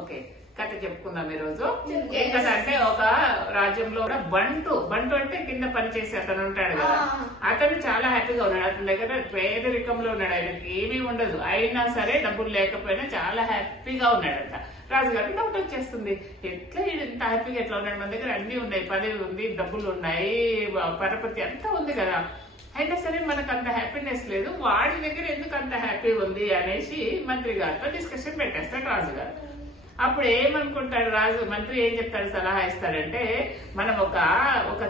Okay, కథ చెప్పుకుందాం ఈ రోజు. ఏం కథ అంటే, ఒక రాజ్యంలో కూడా బంటు అంటే కింద పనిచేసి అతను ఉంటాడు కదా, అతను చాలా హ్యాపీగా ఉన్నాడు. అతని దగ్గర పేదరికంలో ఉన్నాడు, ఆయనకి ఏమీ ఉండదు, అయినా సరే డబ్బులు లేకపోయినా చాలా హ్యాపీగా ఉన్నాడంట. రాజుగారికి డౌట్ వచ్చేస్తుంది, ఎట్లా ఇంత హ్యాపీగా ఎట్లా ఉన్నాడు, మన దగ్గర అన్ని ఉన్నాయి, పదవి ఉంది, డబ్బులు ఉన్నాయి, పరపతి అంతా ఉంది కదా, అయినా సరే మనకు అంత హ్యాపీనెస్ లేదు, వాడి దగ్గర ఎందుకు అంత హ్యాపీ ఉంది అనేసి మంత్రి గారితో డిస్కషన్ పెట్టేస్తాడు రాజుగారు. అప్పుడు ఏమనుకుంటాడు మంత్రి ఏం చెప్తాడు, సలహా ఇస్తాడంటే, మనం ఒక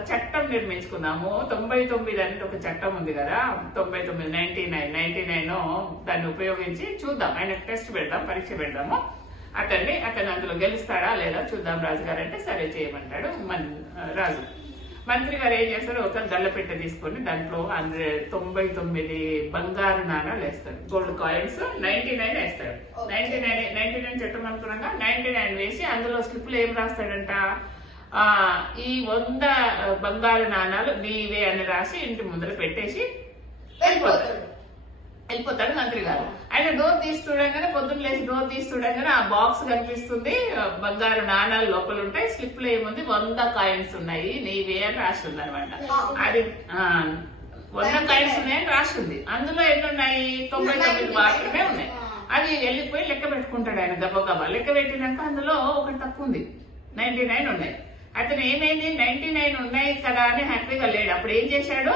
చట్టం నిర్మించుకుందాము. 99 అనేది ఒక చట్టం ఉంది కదా, 99 దాన్ని ఉపయోగించి చూద్దాం, ఆయన టెస్ట్ పెడదాం, పరీక్ష పెడదాము, అతను అందులో గెలుస్తాడా లేదా చూద్దాం రాజుగారు అంటే సరే చేయమంటాడు రాజు. మంత్రి గారు ఏం చేస్తారు, ఒక గల్లపెట్టె తీసుకొని దాంట్లో 99 బంగారు నాణాలు వేస్తాడు, గోల్డ్ కాయిన్స్ 99 వేస్తాడు. 99 చట్టం అనుకున్నాగా 99 వేసి అందులో స్లిప్లు ఏం రాస్తాడంట, ఈ 100 బంగారు నాణాలు నీవే అని రాసి ఇంటి ముందర పెట్టేసి వెళ్ళిపోతాడు మంత్రి గారు. ఆయన డోర్ తీసి చూడంగానే, పొద్దున్న లేచి డోర్ తీసి చూడంగానే ఆ బాక్స్ కనిపిస్తుంది, బంగారు నాణాలు లోపల ఉంటాయి, స్లిప్ లో ఏముంది 100 కాయిన్స్ ఉన్నాయి నీవే అని రాసి ఉంది అనమాట. అది 100 కాయిన్స్ ఉన్నాయని రాసి ఉంది, అందులో ఎన్నున్నాయి 99 మాత్రమే ఉన్నాయి. అది వెళ్ళిపోయి లెక్క పెట్టుకుంటాడు ఆయన గబగబా. లెక్క పెట్టినాక అందులో ఒకటి తక్కువ ఉంది, 99 ఉన్నాయి. అతను ఏమైంది, 99 ఉన్నాయి కదా అని హ్యాపీగా లేడు. అప్పుడు ఏం చేశాడు,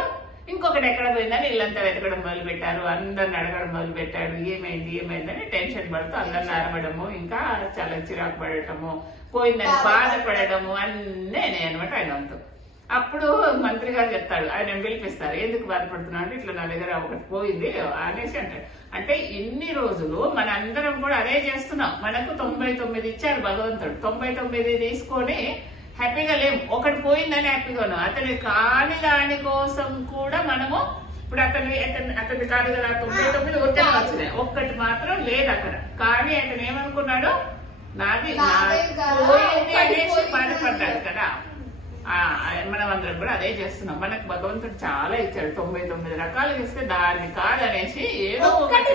ఇంకొకటి ఎక్కడ పోయిందని ఇల్లంతా వెతకడం మొదలు పెట్టారు, అందరిని అడగడం మొదలు పెట్టాడు, ఏమైందని టెన్షన్ పడుతూ అందరిని అరవడము, ఇంకా చాలా చిరాకు పడటము, పోయిందని బాధపడము అన్నీ అనమాట ఆయన వంతు. అప్పుడు మంత్రి గారు చెప్తాడు, ఆయన పిలిపిస్తారు, ఎందుకు బాధపడుతున్నావు అంటే, ఇట్లా నా దగ్గర ఒకటి పోయింది అనేసి అంటాడు. అంటే ఇన్ని రోజులు మన అందరం కూడా అదే చేస్తున్నాం, మనకు 99 ఇచ్చారు భగవంతుడు, 99 తీసుకొని హ్యాపీగా లేము, ఒకటి పోయిందని హ్యాపీగా ఉన్నాం. అతని కాని దాని కోసం కూడా మనము, ఇప్పుడు అతని కాదు కదా 99 ఉత్తరం వచ్చినాయి, ఒక్కటి మాత్రం లేదు అక్కడ. కానీ అతను ఏమనుకున్నాడు, నాది పోయింది అనేసి బాధపడ్డాడు కదా. మనం అందరం కూడా అదే చేస్తున్నాం, మనకు భగవంతుడు చాలా ఇచ్చాడు, 99 రకాలు ఇస్తే దాన్ని కాదనేసి ఏదో ఒకటి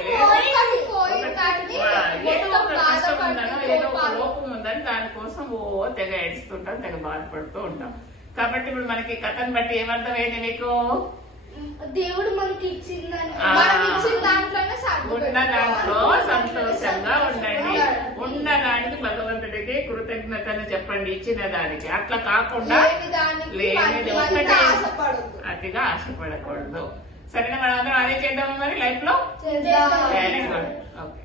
కష్టం ఉందనో ఏదో ఒక లోపం ఉందని దానికోసం తెగ ఏడుస్తుంటాం, తెగ బాధపడుతూ ఉంటాం. కాబట్టి ఇప్పుడు మనకి కథను బట్టి ఏమర్థమైంది మీకు, దేవుడు మనకి ఇచ్చిందని ఉన్న దాంట్లో సంతోషంగా ఉండండి, ఉన్న దానికి భగవంతుడికి కృతజ్ఞతను చెప్పండి, ఇచ్చిన దానికి. అట్లా కాకుండా లేనిది ఒక్కటే అతిగా ఆశపడకూడదు. సరేనా, మనం అందరం అదే చేద్దాము మరి లైఫ్ లో. Very good, okay.